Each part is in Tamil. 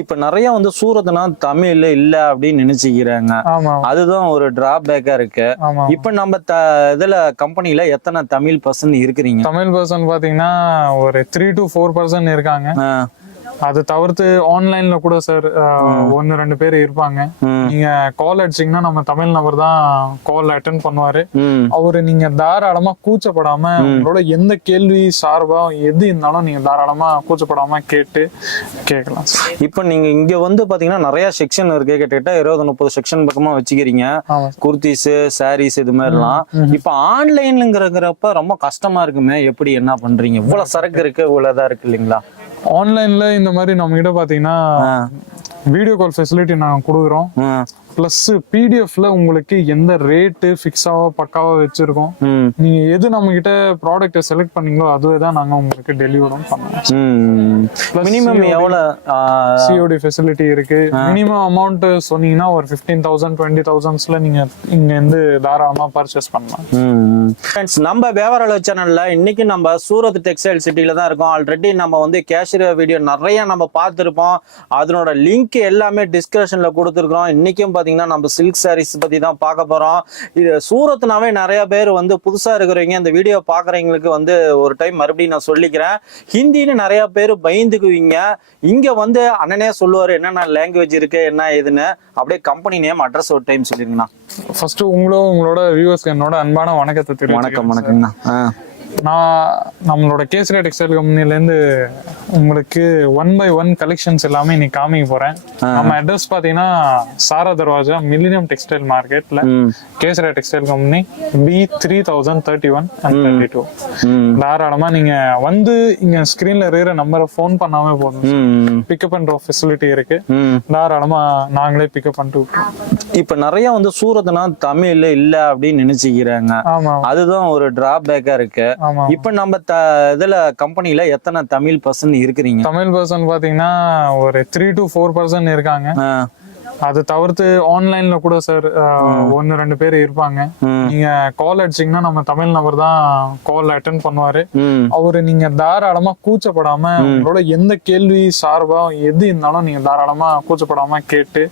இப்ப நிறைய வந்து சூரத்னா தமிழ்ல இல்ல அப்படின்னு நினைச்சுக்கிறாங்க. அதுதான் ஒரு டிராபேக்கா இருக்கு. இப்ப நம்ம இதுல கம்பெனில எத்தனை தமிழ் பர்சன் இருக்கிறீங்க? தமிழ் பர்சன் பாத்தீங்கன்னா ஒரு த்ரீ டு ஃபோர் பர்சன்ட் இருக்காங்க. அது தவிர்த்து ஆன்லைன்ல கூட சார் ஒன்னு ரெண்டு பேர் இருப்பாங்க. நீங்க கால் அடிச்சீங்கன்னா நம்ம தமிழ் நபர் தான் கால் அட்டன் பண்ணுவாரு. அவரு நீங்க தாராளமா கூச்சப்படாம உங்களோட எந்த கேள்வி சார்பா எது இருந்தாலும் நீங்க தாராளமா கூச்சப்படாம கேட்டு கேட்கலாம் இப்ப நீங்க இங்க வந்து பாத்தீங்கன்னா நிறைய செக்ஷன் இருக்கு. கிட்டத்தட்ட இருபது முப்பது செக்ஷன் பக்கமா வச்சுக்கிறீங்க. குர்த்திஸ் சாரீஸ் இது மாதிரிலாம். இப்ப ஆன்லைன்ங்கிறப்ப ரொம்ப கஷ்டமா இருக்குமே. எப்படி என்ன பண்றீங்க? இவ்வளவு சரக்கு இருக்கு இவ்வளவுதான் இருக்கு இல்லைங்களா? ஆன்லைன்ல இந்த மாதிரி நம்ம கிட்ட பாத்தீங்கன்னா வீடியோ கால் ஃபெசிலிட்டி நாங்க கொடுக்குறோம். பிளஸ் பிடிஎஃப்ல உங்களுக்கு எந்த ரேட்டு ஃபிக்ஸாவா பக்காவா வச்சிருக்கோம். நீங்க எது நம்ம கிட்ட ப்ராடக்ட்டை செலக்ட் பண்ணீங்களோ அதுவே தான் நாங்க உங்களுக்கு டெலிவரும் பண்ணுவோம். மினிமம் எவ்வளவு சிஓடி ஃபெசிலிட்டி இருக்கு. மினிமம் அமௌண்ட் சொன்னீங்கன்னா ஒரு ஃபிஃப்டீன் தௌசண்ட் டுவெண்ட்டி தௌசண்ட்ஸ்ல நீங்க இங்க இருந்து தாராளமா பர்ச்சேஸ் பண்ணலாம். நம்ம வியாபார சேனல்ல இன்னைக்கு நம்ம சூரத் டெக்ஸ்டைல் சிட்டில தான் இருக்கோம். ஆல்ரெடி நம்ம வந்து கேஷியர் வீடியோ நிறைய நம்ம பார்த்துருப்போம். அதனோட லிங்க் எல்லாமே டிஸ்கிரிப்ஷன்ல கொடுத்துருக்கோம் இன்னைக்கும் பாத்தீங்கன்னா நம்ம சில்க் சாரீஸ் பத்தி தான் பார்க்க போறோம். இது சூரத்னாவே நிறைய பேர் வந்து புதுசா இருக்கிறவங்க இந்த வீடியோ பாக்குறவங்களுக்கு வந்து ஒரு டைம் மறுபடியும் நான் சொல்லிக்கிறேன். ஹிந்தின்னு நிறைய பேர் பயந்துக்குவீங்க. இங்க வந்து அண்ணனே சொல்லுவாரு என்னென்ன லாங்குவேஜ் இருக்கு? என்ன ஏதுன்னு? அப்படியே கம்பெனி நேம் அட்ரஸ் ஒரு டைம் சொல்லிருங்கண்ணா. ஃபர்ஸ்ட் உங்களும் உங்களோட வியூவர்ஸ்க்கு என்னோட அன்பான வணக்கத்தை வணக்கம் வணக்கங்கண்ணா நான் நம்மளோட கேசரி டெக்ஸ்டைல் கம்பெனில இருந்து உங்களுக்கு ஒன் பை ஒன் கலெக்ஷன்ஸ் எல்லாமே இன்னைக்கு காமிக்க போறேன். நம்ம அட்ரஸ் பாத்தீங்கன்னா சாரா தர்வாஜா மில்லினியம் டெக்ஸ்டைல் மார்க்கெட்ல Kesari textile company B three thousand thirty one and thirty two தாராளமா நீங்க வந்து இங்க ஸ்கிரீன்ல இருக்கிற நம்பரை ஃபோன் பண்ணாம போதும். பிக்கப் பண்ற ஃபெசிலிட்டி இருக்கு. தாராளமா நாங்களே பிக்கப் பண்ணிட்டு. இப்ப நிறைய வந்து சூரத்னா தமிழ்ல இல்ல அப்படின்னு நினைச்சுக்கிறாங்க. ஆமா அதுதான் ஒரு டிராபேக்கா இருக்கு. இப்ப நம்ம இதுல கம்பெனில எத்தனை தமிழ் பர்சன் இருக்கிறீங்க? தமிழ் பர்சன் பாத்தீங்கன்னா ஒரு த்ரீ டு ஃபோர் பர்சன்ட் இருக்காங்க. அது தவிர்த்து ஆன்லைன்ல கூட சார் ஒன்னு ரெண்டு பேர் இருப்பாங்க. நீங்க கால் அடிச்சீங்கன்னா நம்ம தமிழ் நபர் தான் கால் அட்டன் பண்ணுவாரு. அவரு நீங்க தாராளமா கூச்சப்படாம உங்களோட எந்த கேள்வி சார்பா எது இருந்தாலும் நீங்க தாராளமா கூச்சப்படாம கேட்டு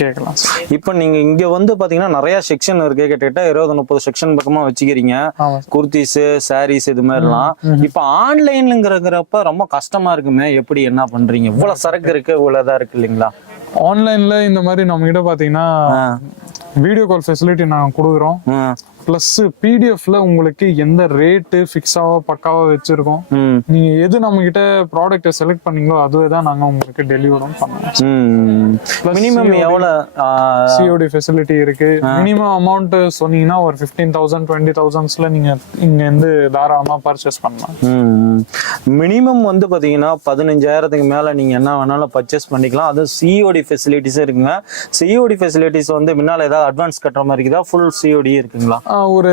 கேட்கலாம் இப்ப நீங்க இங்க வந்து பாத்தீங்கன்னா நிறைய செக்ஷன் இருக்கு. கிட்டத்தட்ட இருபது முப்பது செக்ஷன் பக்கமா வச்சுக்கிறீங்க. குர்த்திஸ் சாரீஸ் இது மாதிரிலாம். இப்ப ஆன்லைன்ங்கிறப்ப ரொம்ப கஷ்டமா இருக்குமே. எப்படி என்ன பண்றீங்க? இவ்வளவு சரக்கு இருக்கு இவ்வளவுதான் இருக்கு இல்லைங்களா? ஆன்லைன்ல இந்த மாதிரி நம்ம கிட்ட பாத்தீங்கன்னா வீடியோ கால் ஃபெசிலிட்டி நாங்க கொடுக்குறோம். பிளஸ் பிடிஎஃப்ல உங்களுக்கு எந்த ரேட்டு ஃபிக்ஸாவா பக்காவா வச்சிருக்கோம். நீங்க எது நம்ம கிட்ட ப்ராடக்ட்டை செலக்ட் பண்ணீங்களோ அதுவே தான் நாங்க உங்களுக்கு டெலிவரும் பண்ணுவோம். மினிமம் எவ்வளவு சிஓடி ஃபெசிலிட்டி இருக்கு. மினிமம் அமௌண்ட் சொன்னீங்கன்னா ஒரு ஃபிஃப்டீன் தௌசண்ட் டுவெண்ட்டி தௌசண்ட்ஸ்ல நீங்க இங்க இருந்து தாராளமா பர்ச்சேஸ் பண்ணலாம். மினிமம் வந்து பாத்தீங்கன்னா பதினஞ்சாயிரத்துக்கு மேல நீங்க என்ன வேணாலும் பர்ச்சேஸ் பண்ணிக்கலாம். அது சிஓடி ஃபெசிலிட்டிஸ் இருக்குங்க. சிஓடி ஃபெசிலிட்டிஸ் வந்து முன்னால ஏதாவது அட்வான்ஸ் கட்டுற மாதிரி இருக்குதா? ஃபுல் சிஓடி இருக்குங்களா? ஒரு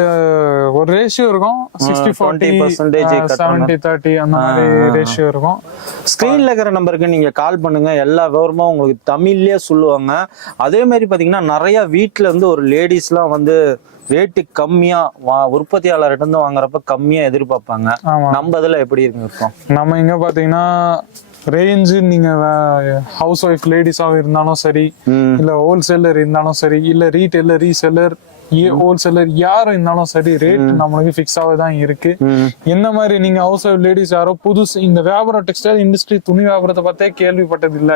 ஒரு ரேஷியோ இருக்கும். சிக்ஸ்டி ஃபார்ட்டி 20% கட்டணும். செவன்டி தேர்ட்டி அந்த மாதிரி ரேஷியோ இருக்கும். ஸ்கிரீன்ல இருக்கிற நம்பருக்கு நீங்க கால் பண்ணுங்க. எல்லா விவரமும் உங்களுக்கு தமிழ்லயே சொல்லுவாங்க. அதே மாதிரி பாத்தீங்கன்னா நிறைய வீட்ல இருந்து ஒரு லேடிஸ்லாம் வந்து ரேட்டு கம்மியா வா- உற்பத்தியாளர்கிட்ட இருந்து வாங்குறப்ப கம்மியா எதிர்பார்ப்பாங்க. நம்ம இதுல எப்படி இருக்கு இருக்கும் நம்ம இங்க பாத்தீங்கன்னா ரேஞ்சு நீங்க ஹவுஸ் ஒய்ஃப் லேடிஸாக இருந்தாலும் சரி இல்ல ஹோல்சேலர் இருந்தாலும் சரி இல்ல ரீட்டைலர் ரீசெல்லர் ஹோல்சேலர் யார் இருந்தாலும் சரி ரேட் நம்மளுக்கு ஃபிக்ஸாவே தான் இருக்கு. என்ன மாதிரி நீங்க ஹவுஸ் ஒய்ஃப் லேடிஸ் யாரோ புதுசு இந்த வியாபாரம் டெக்ஸ்டைல் இண்டஸ்ட்ரி துணி வியாபாரத்தை பார்த்தே கேள்விப்பட்டது இல்ல.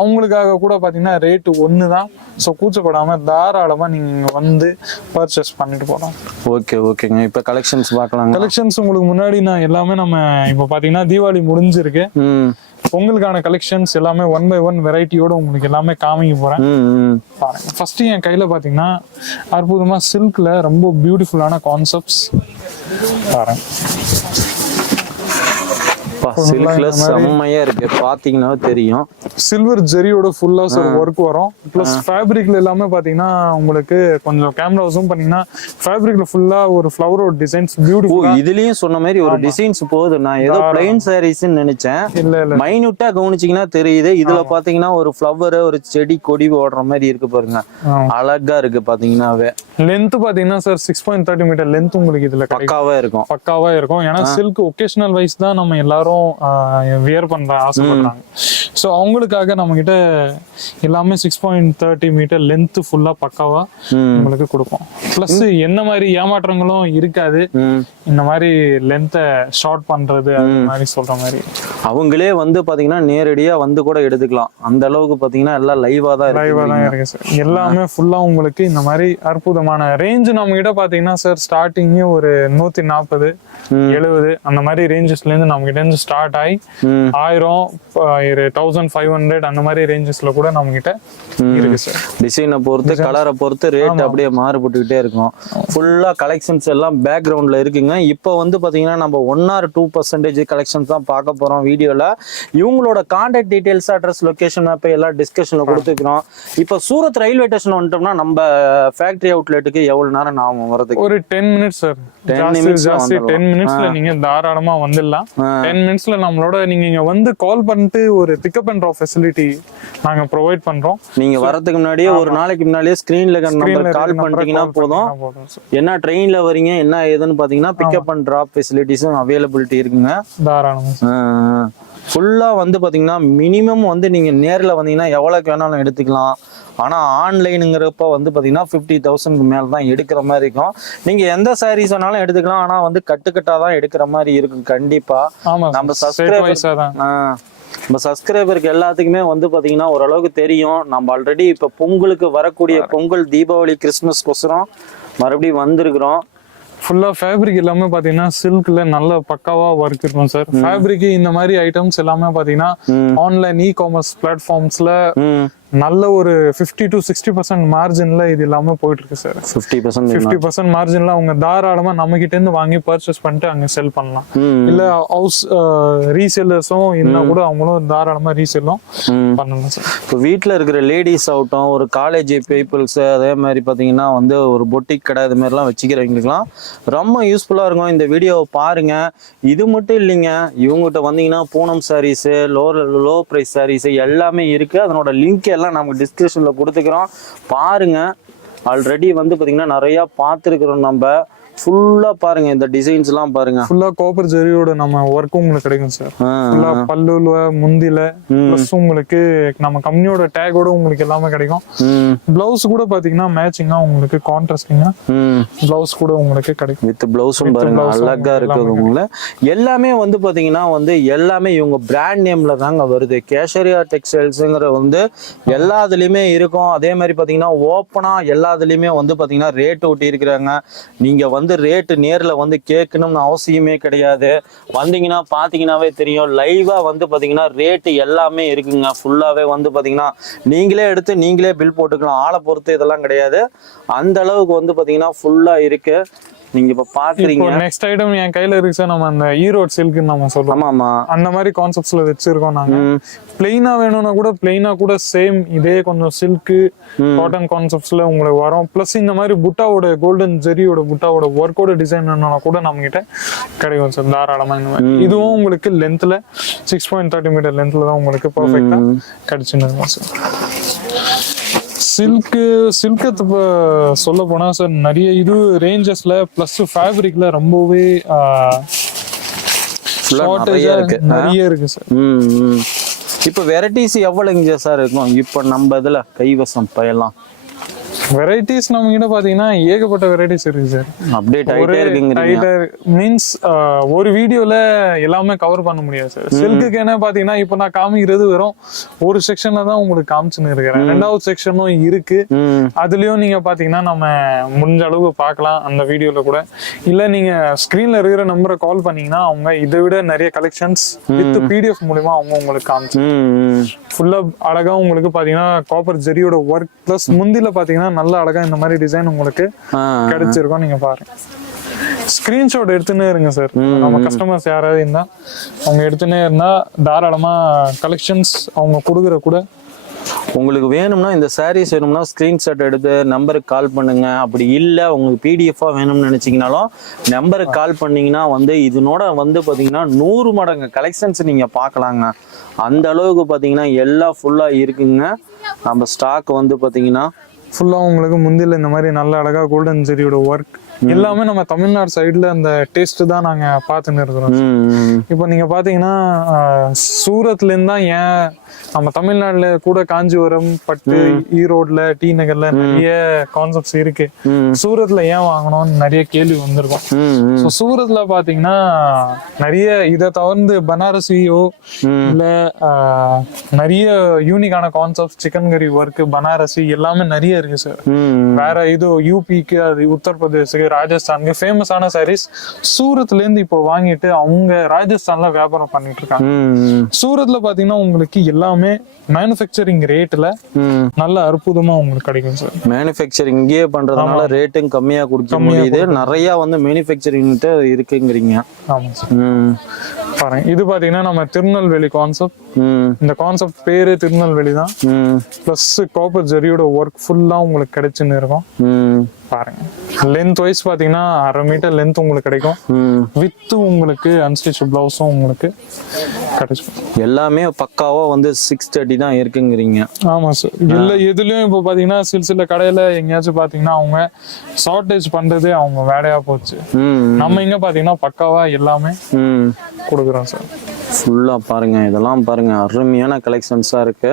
அவங்களுக்காக கூட பாத்தீங்கன்னா ரேட்டு ஒன்று தான். ஸோ கூச்சப்படாம தாராளமா நீங்க வந்து பர்ச்சேஸ் பண்ணிட்டு போகலாம் ஓகே ஓகேங்க இப்ப கலெக்ஷன்ஸ் பார்க்கலாங்க கலெக்ஷன்ஸ் உங்களுக்கு முன்னாடி நான் எல்லாமே நம்ம இப்போ பாத்தீங்கன்னா தீபாவளி முடிஞ்சிருக்கு. பொங்கலுக்கான கலெக்ஷன்ஸ் எல்லாமே ஒன் பை ஒன் வெரைட்டியோட உங்களுக்கு எல்லாமே காமிக்க போறேன். பாருங்க. ஃபர்ஸ்ட் என் கையில பாத்தீங்கன்னா அற்புதமா சில்க்ல ரொம்ப பியூட்டிஃபுல்லான கான்செப்ட்ஸ் பாருங்க. அப்பா, சில்க்ல செம்மையா இருக்கு. பாத்தீங்கன்னா தெரியும். சில்வர் ஜெரியோட ஃபுல்லா சார் ஒர்க் வரும். ப்ளஸ் ஃபேப்ரிக்ல எல்லாமே பாத்தீங்கன்னா உங்களுக்கு கொஞ்சம் கேமரா ஜூம் பண்ணீங்கன்னா ஃபேப்ரிக்ல ஃபுல்லா ஒரு ஃப்ளவரோட டிசைன்ஸ் பியூட்டிஃபுல் இதுலயும் சொன்ன மாதிரி ஒரு டிசைன்ஸ் போகுது. நான் ஏதோ பிளைன் சாரீஸ்ன்னு நினைச்சேன். இல்ல இல்ல. மைனூட்டா கவனிச்சீங்கன்னா தெரியுது. இதுல பாத்தீங்கன்னா ஒரு ஃப்ளவர் ஒரு செடி கொடி ஓடுற மாதிரி இருக்கு பாருங்க. அழகா இருக்கு பாத்தீங்கன்னாவே. லென்த் பாத்தீங்கன்னா sir six point thirty meter length உங்களுக்கு இதுல பக்காவா இருக்கும். பக்காவா இருக்கும். ஏன்னா சில்க் ஒகேஷனல் வைஸ் தான் நம்ம எல்லாரும் வியர் பண்ற ஆசைப்படுறாங்க ஸோ அவங்களுக்காக நம்ம கிட்ட எல்லாமே six point thirty meter length ஃபுல்லா பக்காவா. உங்களுக்கு கொடுப்போம். ப்ளஸ் என்ன மாதிரி ஏமாற்றங்களும் இருக்காது. இந்த மாதிரி லென்த்தை ஷார்ட் பண்றது அது மாதிரி சொல்ற மாதிரி. அவங்களே வந்து பாத்தீங்கன்னா நேரடியா வந்து கூட எடுத்துக்கலாம். அந்த அளவுக்கு பாத்தீங்கன்னா எல்லாம் லைவா தான் லைவா இருக்கு தான் இருக்கு சார் எல்லாமே ஃபுல்லா உங்களுக்கு இந்த மாதிரி அற்புதமான ரேஞ்ச் நம்ம கிட்ட பாத்தீங்கன்னா சார் ஸ்டார்டிங்கே ஒரு நூத்தி நாற்பது எழுபது அந்த மாதிரி ரேஞ்சஸ்ல இருந்து நம்ம கிட்ட இருந்து ஸ்டார்ட் ஆகி. ஆயிரம் தௌசண்ட் ஃபைவ் ஹண்ட்ரட் அந்த மாதிரி ரேஞ்சஸ்ல கூட நம்ம கிட்ட இருக்கு சார் டிசைனை பொறுத்து கலரை பொறுத்து ரேட் அப்படியே மாறுபட்டுக்கிட்டே இருக்கும். ஃபுல்லா கலெக்ஷன்ஸ் எல்லாம் பேக்ரவுண்ட்ல இருக்குங்க. இப்போ வந்து பாத்தீங்கன்னா நம்ம one or two percentage collections தான் பார்க்க போறோம் வீடியோல. இவங்களோட contact details address location map எல்லாம் டிஸ்கஷன்ல கொடுத்துக்கிறோம். இப்போ சூரத் ரயில்வே ஸ்டேஷன் வந்துட்டோம்னா நம்ம ஃபேக்டரி அவுட்லெட்டுக்கு எவ்வளவு நேரம் ஆகும் வரதுக்கு ஒரு டென் மினிட்ஸ் சார் 10 ஜாஸ்தி. டென் மினிட்ஸ்ல நீங்க தாராளமா வந்துடலாம். டென் மினிட்ஸ்ல நம்மளோட நீங்க இங்க வந்து கால் பண்ணிட்டு ஒரு பிக்கப் அண்ட் ட்ராப் ஃபெசிலிட்டி நாங்க ப்ரொவைட் பண்றோம். நீங்க வரதுக்கு முன்னாடியே ஒரு நாளைக்கு முன்னாடியே ஸ்கிரீன்ல நம்பர் கால் பண்ணிட்டீங்கன்னா போதும். என்ன ட்ரெயின்ல வரீங்க என்ன ஏதுன்னு பாத்தீங்கன்னா பிக்கப் அண்ட் டிராப் ஃபெசிலிட்டிஸும் அவைலபிலிட்டி இருக்குங்க. தாராளமா ஃபுல்லா வந்து பாத்தீங்கன்னா மினிமம் வந்து நீங்க நேர்ல வந்தீங்கன்னா எவ்வளவுக்கு வேணாலும் எடுத்துக்கலாம். ஆனா ஆன்லைனுங்கிறப்ப வந்து பாத்தீங்கன்னா ஃபிஃப்டி தௌசண்ட்க்கு மேல தான் எடுக்கிற மாதிரி இருக்கும். நீங்க எந்த சாரீஸ் வேணாலும் எடுத்துக்கலாம் ஆனா வந்து கட்டுக்கட்டா தான் எடுக்கிற மாதிரி இருக்கும் கண்டிப்பா. நம்ம நம்ம நம்ம சப்ஸ்கிரைபருக்கு எல்லாத்துக்குமே வந்து பாத்தீங்கன்னா ஓரளவுக்கு தெரியும். நம்ம ஆல்ரெடி இப்ப பொங்கலுக்கு வரக்கூடிய பொங்கல் தீபாவளி கிறிஸ்மஸ் கொசரம் மறுபடியும் வந்திருக்கிறோம். ஃபுல்லா ஃபேப்ரிக் எல்லாமே பாத்தீங்கன்னா சில்க்ல நல்ல பக்காவா ஒர்க் இருக்கும் சார் ஃபேப்ரிக் இந்த மாதிரி ஐட்டம்ஸ் எல்லாமே பாத்தீங்கன்னா ஆன்லைன் இ காமர்ஸ் பிளாட்ஃபார்ம்ஸ்ல நல்ல ஒரு 50 டு சிக்ஸ்டி பர்சன்ட் மார்ஜின்ல இது எல்லாமே போயிட்டு இருக்கு sir fifty percent fifty percent மார்ஜின்ல அவங்க தாராளமா நம்ம கிட்ட இருந்து வாங்கி பர்ச்சேஸ் பண்ணிட்டு அங்க செல் பண்ணலாம். இல்ல ஹவுஸ் ரீசேலர்ஸும் இருந்தா கூட அவங்களும் தாராளமா ரீசேலும் பண்ணலாம் சார் இப்போ வீட்டில் இருக்கிற லேடிஸ் ஆகட்டும் ஒரு காலேஜ் பீப்புள்ஸ் அதே மாதிரி பார்த்தீங்கன்னா வந்து ஒரு பொட்டிக் கடை இது மாதிரிலாம் வச்சுக்கிறவங்களுக்குலாம் ரொம்ப யூஸ்ஃபுல்லாக இருக்கும். இந்த வீடியோவை பாருங்க. இது மட்டும் இல்லைங்க. இவங்ககிட்ட வந்தீங்கன்னா Poonam sarees low low price sarees எல்லாமே இருக்குது அதனோட லிங்க் எல்லாம் நமக்கு டிஸ்கிரிப்ஷனில் கொடுத்துக்கிறோம். பாருங்க. ஆல்ரெடி வந்து பார்த்தீங்கன்னா நிறையா பார்த்துருக்குறோம் நம்ம. ஃபுல்லாக பாருங்க இந்த டிசைன்ஸ்லாம் பாருங்க. ஃபுல்லா காப்பர் ஜெரியோட நம்ம ஒர்க்கும் உங்களுக்கு கிடைக்கும் சார் ஃபுல்லா பல்லுல முந்தில ப்ளஸ் உங்களுக்கு நம்ம கம்பெனியோட டேகோட உங்களுக்கு எல்லாமே கிடைக்கும். பிளவுஸ் கூட பாத்தீங்கன்னா மேட்சிங்கா உங்களுக்கு கான்ட்ராஸ்டிங்கா பிளவுஸ் கூட உங்களுக்கு கிடைக்கும். வித் பிளவுஸும் பாருங்க அழகா இருக்குது உங்களை எல்லாமே வந்து பாத்தீங்கன்னா வந்து எல்லாமே இவங்க பிராண்ட் நேம்ல தாங்க வருது. கேஷரியா டெக்ஸ்டைல்ஸுங்கிற வந்து எல்லாத்துலயுமே இருக்கும். அதே மாதிரி பாத்தீங்கன்னா ஓப்பனா எல்லாத்துலயுமே வந்து பாத்தீங்கன்னா ரேட் ஒட்டி இருக்கிறாங்க. நீங்க வந்து ரேட்டு நேரில் வந்து கேட்கணும்னு அவசியமே கிடையாது. வந்தீங்கன்னா பார்த்தீங்கனாவே தெரியும். லைவாக வந்து பார்த்தீங்கன்னா ரேட்டு எல்லாமே இருக்குங்க. ஃபுல்லாகவே வந்து பார்த்தீங்கன்னா நீங்களே எடுத்து நீங்களே பில் போட்டுக்கலாம். ஆளை பொறுத்து இதெல்லாம் கிடையாது. அந்த அளவுக்கு வந்து பார்த்தீங்கன்னா ஃபுல்லாக இருக்குது நீங்க இப்ப பாக்குறீங்க. நெக்ஸ்ட் ஐட்டம் என் கையில இருக்கு சார் நம்ம அந்த ஈரோட் சில்க்னு நம்ம சொல்றோம். ஆமா அந்த மாதிரி கான்செப்ட்ஸ்ல வச்சிருக்கோம் நாங்க. பிளெயினா வேணும்னா கூட பிளெயினா கூட சேம் இதே கொஞ்சம் சில்க் காட்டன் கான்செப்ட்ஸ்ல உங்களுக்கு வரும். பிளஸ் இந்த மாதிரி புட்டாவோட கோல்டன் ஜெரியோட புட்டாவோட ஒர்க்கோட டிசைன் வேணும்னா கூட நம்ம கிட்ட கிடைக்கும் சார் தாராளமா இந்த மாதிரி. இதுவும் உங்களுக்கு லென்த்ல சிக்ஸ் பாயிண்ட் தேர்ட்டி மீட்டர் லென்த்ல தான் உங்களுக்கு பர்ஃபெக்டா கிடைச்சுன்னு இருக்கும் சார். சில்க்கு சில்க்கு சொல்ல போனா சார் நிறைய இது ரேஞ்சஸ்ல பிளஸ் ஃபேப்ரிக்ல ரொம்பவே நிறைய இருக்கு. நிறைய இருக்கு சார். இப்ப வெரைட்டிஸ் எவ்வளவுங்க சார் இருக்கும் இப்ப நம்ம இதுல கைவசம் பயலாம் வெரைட்டிஸ் நம்ம கிட்ட பாத்தீங்கன்னா ஏகப்பட்ட வெரைட்டிஸ் இருக்கு சார் அப்டேட் ஆயிட்டே மீன்ஸ் ஒரு வீடியோல எல்லாமே கவர் பண்ண முடியாது சார் சில்க்குக்கு என்ன பாத்தீங்கன்னா இப்போ நான் காமிக்கிறது வெறும் ஒரு செக்ஷன்ல தான் உங்களுக்கு காமிச்சுன்னு இருக்கிறேன். ரெண்டாவது செக்ஷனும் இருக்கு. அதுலயும் நீங்க பாத்தீங்கன்னா நம்ம முடிஞ்ச அளவுக்கு பார்க்கலாம் அந்த வீடியோல கூட. இல்ல நீங்க ஸ்கிரீன்ல இருக்கிற நம்பரை கால் பண்ணீங்கன்னா அவங்க இதை விட நிறைய கலெக்ஷன்ஸ் வித் பிடிஎஃப் மூலியமா அவங்க உங்களுக்கு காமிச்சு. ஃபுல்லா அழகா உங்களுக்கு பாத்தீங்கன்னா காப்பர் ஜெரியோட ஒர்க் பிளஸ் முந்தில பாத்தீங்கன்னா நல்ல அழகா இந்த மாதிரி டிசைன் உங்களுக்கு கிடைச்சிருக்கும். நீங்க பாருங்க ஸ்கிரீன்ஷாட் எடுத்துனே இருங்க சார் நம்ம கஸ்டமர்ஸ் யாராவது இருந்தா அவங்க எடுத்துனே இருந்தா தாராளமா கலெக்ஷன்ஸ் அவங்க கொடுக்குற கூட உங்களுக்கு வேணும்னா இந்த சாரீஸ் வேணும்னா ஸ்கிரீன்ஷாட் எடுத்து நம்பருக்கு கால் பண்ணுங்க. அப்படி இல்லை உங்களுக்கு பிடிஎஃபாக வேணும்னு நினச்சிங்கனாலும் நம்பருக்கு கால் பண்ணீங்கன்னா வந்து இதனோட வந்து பார்த்தீங்கன்னா நூறு மடங்கு கலெக்ஷன்ஸ் நீங்கள் பார்க்கலாங்க அந்த அளவுக்கு பார்த்தீங்கன்னா எல்லாம் ஃபுல்லாக இருக்குங்க. நம்ம ஸ்டாக் வந்து பார்த்தீங்கன்னா ஃபுல்லாக உங்களுக்கு முந்தில் இந்த மாதிரி நல்ல அழகாக கோல்டன் ஜெரியோட ஒர்க் எல்லாமே நம்ம தமிழ்நாடு சைடுல அந்த டேஸ்ட் தான் நாங்க பார்த்துன்னு இருக்கிறோம். இப்போ நீங்க பாத்தீங்கன்னா சூரத்ல இருந்து தான் ஏன் நம்ம தமிழ்நாட்டுல கூட காஞ்சிபுரம் பட்டு ஈரோட்ல டி நகர்ல நிறைய கான்செப்ட்ஸ் இருக்கு. சூரத்ல ஏன் வாங்கணும்னு நிறைய கேள்வி வந்திருக்கும். ஸோ சூரத்ல பாத்தீங்கன்னா நிறைய இதை தவிர்த்து பனாரசியோ. இல்ல நிறைய யூனிக்கான concept chikankari work Banarasi எல்லாமே நிறைய இருக்கு சார் வேற இது யூபிக்கு அது உத்தரப்பிரதேசுக்கு ராஜஸ்தானுக்கு ஃபேமஸான சாரீஸ் சூரத்ல இருந்து இப்போ வாங்கிட்டு அவங்க ராஜஸ்தான்ல வியாபாரம் பண்ணிட்டு இருக்காங்க. சூரத்ல பாத்தீங்கன்னா உங்களுக்கு எல்லாமே மேனுஃபேக்சரிங் ரேட்ல நல்ல அற்புதமா உங்களுக்கு கிடைக்கும் சார் மேனுஃபேக்சரிங் இங்கேயே பண்றதுனால ரேட்டும் கம்மியா கொடுக்க முடியுது. நிறைய வந்து மேனுஃபேக்சரிங் இருக்குங்கிறீங்க. ஆமா சார் பாருங்க. இது பாத்தீங்கன்னா நம்ம திருநெல்வேலி கான்செப்ட் இந்த கான்செப்ட் பேரு திருநெல்வேலி தான். பிளஸ் காப்பர் ஜெரியோட ஒர்க் ஃபுல்லா உங்களுக்கு கிடைச்சுன்னு இருக்கும். பாருங்க. லென்த் வைஸ் பாத்தீங்கன்னா அரை மீட்டர் லென்த் உங்களுக்கு கிடைக்கும். ம். வித் உங்களுக்கு அன்ஸ்டிச் பிளவுஸும் உங்களுக்கு கிடைச்சிடும் எல்லாமே பக்காவா வந்து சிக்ஸ் தேர்ட்டி தான் இருக்குங்கிறீங்க. ஆமா சார் இல்ல எதுலயும் இப்போ பாத்தீங்கன்னா சில சில கடையில எங்கேயாச்சும் பாத்தீங்கன்னா அவங்க ஷார்டேஜ் பண்றதே அவங்க வேலையா போச்சு. நம்ம இங்க பாத்தீங்கன்னா பக்காவா எல்லாமே ம் கொடுக்குறோம் சார் ஃபுல்லாக பாருங்க இதெல்லாம் பாருங்க. அருமையான கலெக்ஷன்ஸாக இருக்கு.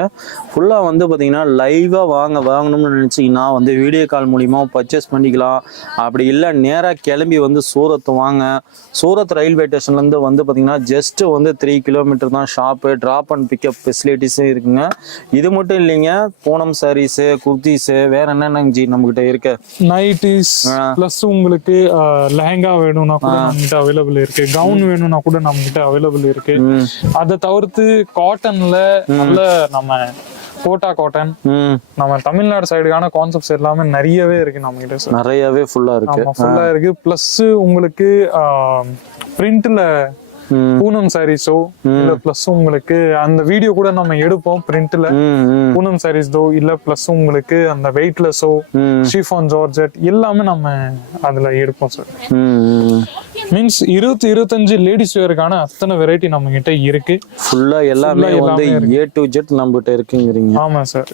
ஃபுல்லாக வந்து பார்த்தீங்கன்னா லைவாக வாங்க வாங்கணும்னு நினச்சிங்கன்னா வந்து வீடியோ கால் மூலிமா பர்ச்சேஸ் பண்ணிக்கலாம். அப்படி இல்லை நேராக கிளம்பி வந்து சூரத் வாங்க. சூரத் ரயில்வே ஸ்டேஷன்லேருந்து வந்து பார்த்தீங்கன்னா ஜஸ்ட் வந்து த்ரீ கிலோமீட்டர் தான் ஷாப்பு ட்ராப் அண்ட் பிக்கப் ஃபெசிலிட்டிஸும் இருக்குங்க. இது மட்டும் இல்லைங்க பூனம் சாரீஸு குர்த்திஸு வேற என்னென்னங்க ஜி நம்மகிட்ட இருக்கு? நைட்டிஸ் பிளஸ் உங்களுக்கு லெஹங்கா வேணும்னா கூட நம்ம கிட்ட அவைலபிள் இருக்கு. கவுன் வேணும்னா கூட நம்ம கிட்ட அவைலபிள் இருக்கு. ம் அதை தவிர்த்து காட்டன்ல நல்ல நம்ம கோட்டா காட்டன் நம்ம தமிழ்நாடு சைடுக்கான கான்செப்ட்ஸ் எல்லாமே நிறையவே இருக்கு நம்ம கிட்ட நிறையவே ஃபுல்லாக இருக்கு. ஃபுல்லா இருக்கு. பிளஸ் உங்களுக்கு பிரிண்ட்ல பூனம் சாரீஸோ இல்ல பிளஸ் உங்களுக்கு அந்த வீடியோ கூட நம்ம எடுப்போம் பிரிண்ட்ல பூனம் சாரீஸ்தோ இல்ல பிளஸ் உங்களுக்கு அந்த வெயிட்லெஸ்ஸோ ஷிஃபான் ஜார்ஜெட் எல்லாமே நம்ம அதுல எடுப்போம் சார் மீன்ஸ் இருபத்தி இருபத்தஞ்சு லேடிஸ் வேருக்கான அத்தனை வெரைட்டி நம்ம கிட்ட இருக்கு ஃபுல்லா எல்லாமே வந்து ஏ டு ஜெட் நம்மகிட்ட இருக்குங்கிறீங்க. ஆமா சார்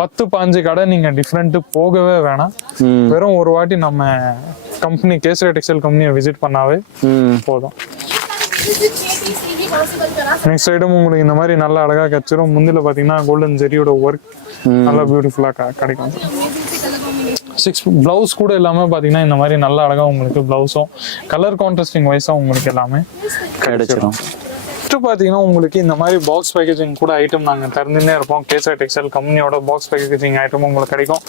பத்து பாஞ்சு கடை நீங்க டிஃப்ரெண்ட் போகவே வேணாம். வெறும் ஒரு வாட்டி நம்ம கம்பெனி கேசரி டெக்ஸ்டைல் கம்பெனியை விசிட் பண்ணாவே போதும். நெக்ஸ்ட் சைடும் உங்களுக்கு இந்த மாதிரி நல்ல அழகா கச்சிரும் முந்தில பாத்தீங்கன்னா கோல்டன் ஜெரியோட ஒர்க். நல்லா பியூட்டிஃபுல்லா கிடைக்கும் சிக்ஸ் பிளவுஸ் கூட எல்லாமே பாத்தீங்கன்னா இந்த மாதிரி நல்ல அழகா உங்களுக்கு பிளவுஸும் கலர் கான்ட்ராஸ்டிங் வைஸா உங்களுக்கு எல்லாமே கிடைச்சிடும் நெக்ஸ்ட் பார்த்தீங்கன்னா உங்களுக்கு இந்த மாதிரி பாக்ஸ் பேக்கேஜிங் கூட ஐட்டம் நாங்கள் திறந்துன்னே இருப்போம். கேசா டெக்ஸ்டைல் கம்பெனியோட பாக்ஸ் பேக்கேஜிங் ஐட்டம் உங்களுக்கு கிடைக்கும்.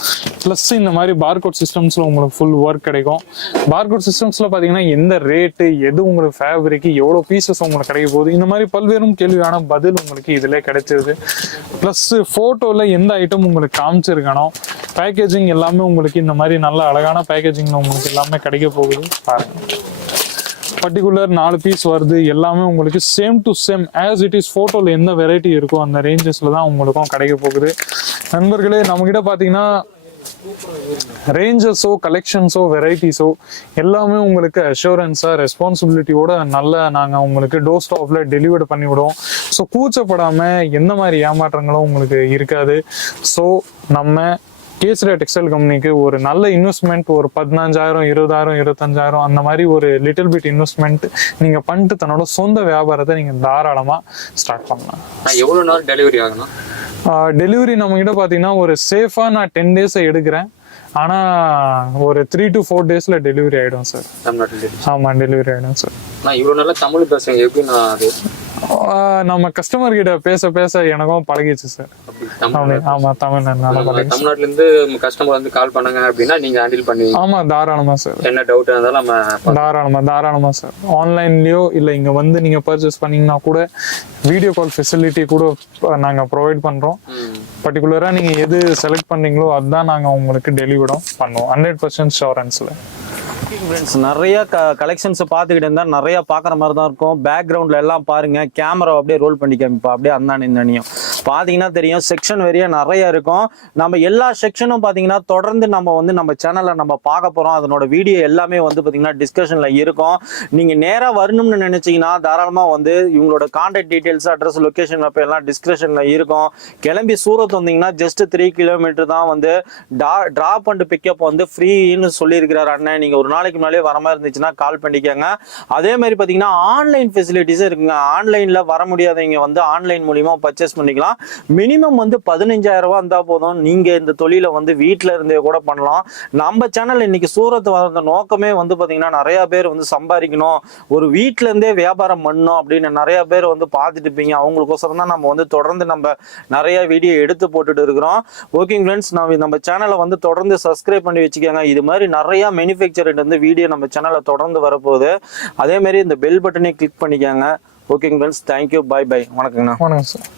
ப்ளஸ் இந்த மாதிரி பார்கோட் சிஸ்டம்ஸில் உங்களுக்கு ஃபுல் ஒர்க் கிடைக்கும். பார்கோட் சிஸ்டம்ஸில் பார்த்தீங்கன்னா எந்த ரேட்டு எது உங்களுக்கு ஃபேப்ரிக்கு எவ்வளோ பீசஸ் உங்களுக்கு கிடைக்க போகுது? இந்த மாதிரி பல்வேறும் கேள்வியான பதில் உங்களுக்கு இதில் கிடைச்சிருது. ப்ளஸ் ஃபோட்டோவில் எந்த ஐட்டம் உங்களுக்கு காமிச்சிருக்கணும்? பேக்கேஜிங் எல்லாமே உங்களுக்கு இந்த மாதிரி நல்ல அழகான பேக்கேஜிங்கில் உங்களுக்கு எல்லாமே கிடைக்க போகுது. பாருங்கள் பர்டிகுலர் நாலு பீஸ் வருது. எல்லாமே உங்களுக்கு same to same as it is ஃபோட்டோவில் எந்த வெரைட்டி இருக்கோ அந்த ரேஞ்சஸில் தான் உங்களுக்கும் கிடைக்க போகுது. நண்பர்களே நம்மக்கிட்ட பார்த்தீங்கன்னா ரேஞ்சஸோ கலெக்ஷன்ஸோ வெரைட்டிஸோ எல்லாமே உங்களுக்கு அஷூரன்ஸாக ரெஸ்பான்சிபிலிட்டியோட நல்ல நாங்கள் உங்களுக்கு டோர் ஸ்டாப்பில் டெலிவரி பண்ணிவிடுவோம். ஸோ கூச்சப்படாமல் எந்த மாதிரி ஏமாற்றங்களும் உங்களுக்கு இருக்காது. ஸோ நம்ம கேசரியா டெக்ஸ்டைல் கம்பெனிக்கு ஒரு நல்ல இன்வெஸ்ட்மெண்ட் ஒரு பதினஞ்சாயிரம் இருபதாயிரம் இருபத்தஞ்சாயிரம் அந்த மாதிரி ஒரு லிட்டில் பிட் இன்வெஸ்ட்மெண்ட் நீங்க பண்ணிட்டு தன்னோட சொந்த வியாபாரத்தை நீங்க தாராளமா ஸ்டார்ட் பண்ணலாம். நான் எவ்வளவு நாள் டெலிவரி ஆகணும்? டெலிவரி நம்ம கிட்ட பாத்தீங்கன்னா ஒரு சேஃபா நான் டென் டேஸ் எடுக்கிறேன். ஆனா ஒரு த்ரீ டு ஃபோர் டேஸ்ல டெலிவரி ஆயிடும் சார் தமிழ்நாட்டில் ஆமா டெலிவரி ஆயிடும் சார் நான் இவ்வளவு நல்லா தமிழ் பேசுறேன். எப்படி நான் அது நம்ம கஸ்டமர் கிட்ட பேச பேச எனக்கும் பழகிச்சு சார் தமிழ் ஆமா பழகிச்சு தமிழ்நாட்டுல இருந்து கஸ்டமர் வந்து கால் பண்ணாங்க அப்படின்னா நீங்க ஹேண்டில் பண்ணுவீங்க. ஆமா தாராளமா சார் என்ன டவுட் இருந்தாலும் நம்ம தாராளமா தாராளமா சார் ஆன்லைன்லயோ இல்ல இங்க வந்து நீங்க பர்ச்சேஸ் பண்ணீங்கன்னா கூட வீடியோ கால் ஃபெசிலிட்டி கூட நாங்க ப்ரொவைட் பண்றோம். பர்டிகுலரா நீங்க எது செலக்ட் பண்ணீங்களோ அதுதான் நாங்க உங்களுக்கு டெலிவரும் பண்ணுவோம். ஹண்ட்ரட் பர்சன்ட் ஷோரன்ஸ்ல ஃப்ரெண்ட்ஸ் நிறைய க கலெக்ஷன்ஸை பார்த்துக்கிட்டு இருந்தால் நிறையா பார்க்குற மாதிரி தான் இருக்கும். பேக்ரவுண்டில் எல்லாம் பாருங்கள் கேமரா அப்படியே ரோல் பண்ணி காமிப்பா அப்படியே அந்தானி இந்தானியும் பார்த்தீங்கன்னா தெரியும். செக்ஷன் வெறிய நிறைய இருக்கும். நம்ம எல்லா செக்ஷனும் பார்த்தீங்கன்னா தொடர்ந்து நம்ம வந்து நம்ம சேனலில் நம்ம பார்க்க போகிறோம் அதனோட வீடியோ எல்லாமே வந்து பார்த்தீங்கன்னா டிஸ்கஷனில் இருக்கும். நீங்கள் நேராக வரணும்னு நினச்சிங்கன்னா தாராளமாக வந்து இவங்களோட contact details address location map எல்லாம் டிஸ்கிரிப்ஷனில் இருக்கும். கிளம்பி சூரத் வந்தீங்கன்னா ஜஸ்ட் த்ரீ கிலோமீட்டர் தான் வந்து டா ட்ராப் அண்ட் பிக்கப் வந்து ஃப்ரீன்னு சொல்லியிருக்கிறார் அண்ணன். நீங்கள் ஒரு நாளைக்கு முன்னாலே வர மாதிரி இருந்துச்சுன்னா கால் பண்ணிக்கோங்க. அதே மாதிரி பார்த்தீங்கன்னா ஆன்லைன் ஃபெசிலிட்டிஸும் இருக்குங்க. ஆன்லைனில் வர முடியாதவங்க வந்து ஆன்லைன் மூலிமா பர்ச்சேஸ் பண்ணிக்கலாம். மினிமம் வந்து பதினஞ்சாயிரம் ரூபா இருந்தால் போதும். நீங்கள் இந்த தொழிலை வந்து வீட்டில் இருந்தே கூட பண்ணலாம். நம்ம சேனல் இன்னைக்கு சூரத் வந்த நோக்கமே வந்து பார்த்தீங்கன்னா நிறைய பேர் வந்து சம்பாதிக்கணும். ஒரு வீட்ல இருந்தே வியாபாரம் பண்ணணும் அப்படின்னு நிறைய பேர் வந்து பார்த்துட்டு இருப்பீங்க. அவங்களுக்கோசரம் தான் நம்ம வந்து தொடர்ந்து நம்ம நிறைய வீடியோ எடுத்து போட்டுட்டு இருக்கிறோம். ஓகேங்க ஃப்ரெண்ட்ஸ் நம்ம நம்ம சேனலை வந்து தொடர்ந்து சப்ஸ்கிரைப் பண்ணி வச்சுக்கோங்க. இது மாதிரி நிறைய மேனுஃபேக்சர் வந்து வீடியோ நம்ம சேனலில் தொடர்ந்து வரப்போகுது. அதே மாதிரி இந்த பெல் பட்டனை கிளிக் பண்ணிக்கோங்க. ஓகேங்க friends thank you bye bye வணக்கங்கண்ணா. வணக்கம் சார்